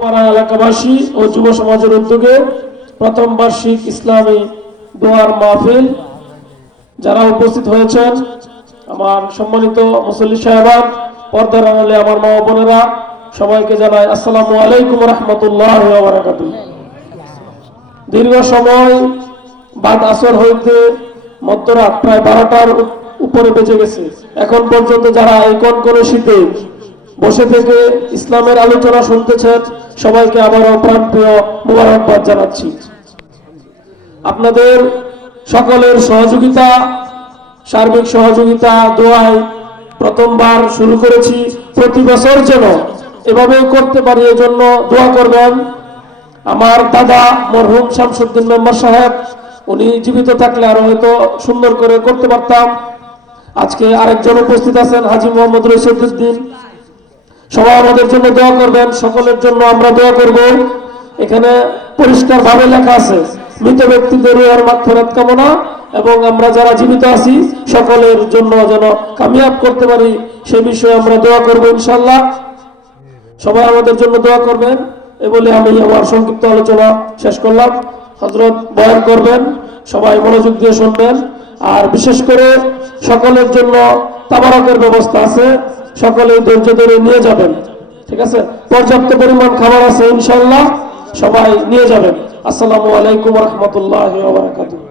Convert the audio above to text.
পাড়া এলাকাবাসী ও যুব সমাজের উদ্যোগে প্রথম বার্ষিক ইসলামী দোয়ার মাহফিল যারা উপস্থিত হয়েছেন, আমার সম্মানিত মুসল্লি সাহেবান, পর্দার আড়ালে আমার মা ও বোনেরা, সবাইকে জানাই আসসালামু আলাইকুম রাহমাতুল্লাহি ওয়া বারাকাতুহু। দীর্ঘ সময় বাদ আসর হইতে মধ্যরাত প্রায় 12টার উপরে বেজে গেছে। এখন পর্যন্ত যারা এই কনকনে শীতে বসে থেকে ইসলামের আলোচনা শুনতেছেন, সবাইকে আবারও প্রাণপ্রিয় মুবারকবাদ জানাচ্ছি। আপনাদের সকলের সহযোগিতা, সার্বিক সহযোগিতা দোয়ায় প্রথমবার শুরু করেছি। প্রতি বছর যেন এভাবে করতে পারি, এজন্য দোয়া করবেন। আমার দাদা মরহুম শামসুদ্দিন মেম্বার সাহেব, উনি জীবিত থাকলে আরো হয়তো সুন্দর করে করতে পারতাম। আজকে আরেকজন উপস্থিত আছেন, হাজী মোহাম্মদ রশিদউদ্দিন। সবাই আমাদের জন্য দোয়া করবেন, সকলের জন্য আমরা দোয়া করব। এখানে পরিষ্কার ভাবে লেখা আছে মৃত ব্যক্তিদের রুহের মাগফিরাত কামনা, এবং আমরা যারা জীবিত আছি সকলের জন্য যেন কামিয়াব করতে পারি সে বিষয়ে আমরা দোয়া করব ইনশাআল্লাহ। সবাই আমাদের জন্য দোয়া করবেন। এ বলে আমি আমার সংক্ষিপ্ত আলোচনা শেষ করলাম। হযরত বয়ান করবেন, সবাই মনোযোগ দিয়ে শুনবেন। আর বিশেষ করে সকলের জন্য তাবারকের ব্যবস্থা আছে, সকলে ধৈর্য ধরে নিয়ে যাবেন। ঠিক আছে, পর্যাপ্ত পরিমাণ খাবার আছে ইনশাআল্লাহ, সবাই নিয়ে যাবেন। আসসালামু আলাইকুম ওয়া রাহমাতুল্লাহি ওয়া বারাকাতুহু।